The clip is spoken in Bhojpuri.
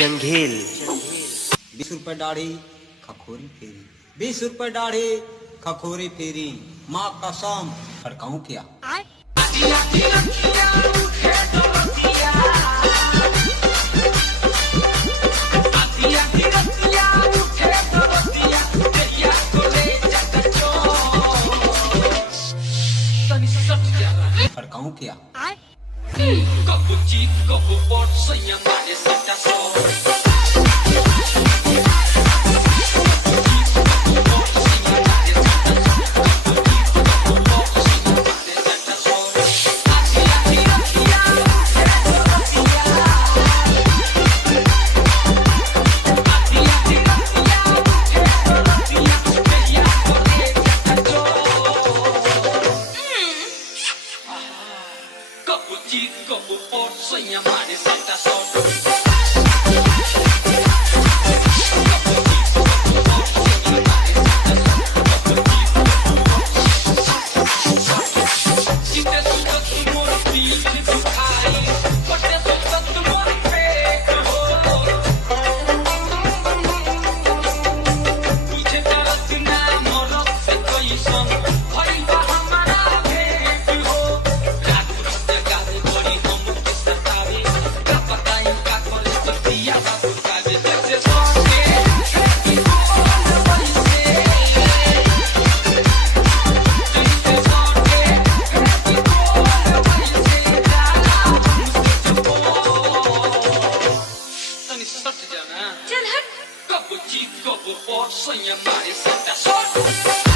चंघेल 20 रुपए दाढ़ी खखोरी फेरी, 20 रुपए दाढ़ी खखोरी फेरी, माँ कसम खड़काऊं क्या। खड़काऊं क्या। Chal hट। Couple G, couple boss, sonha mais, senta só.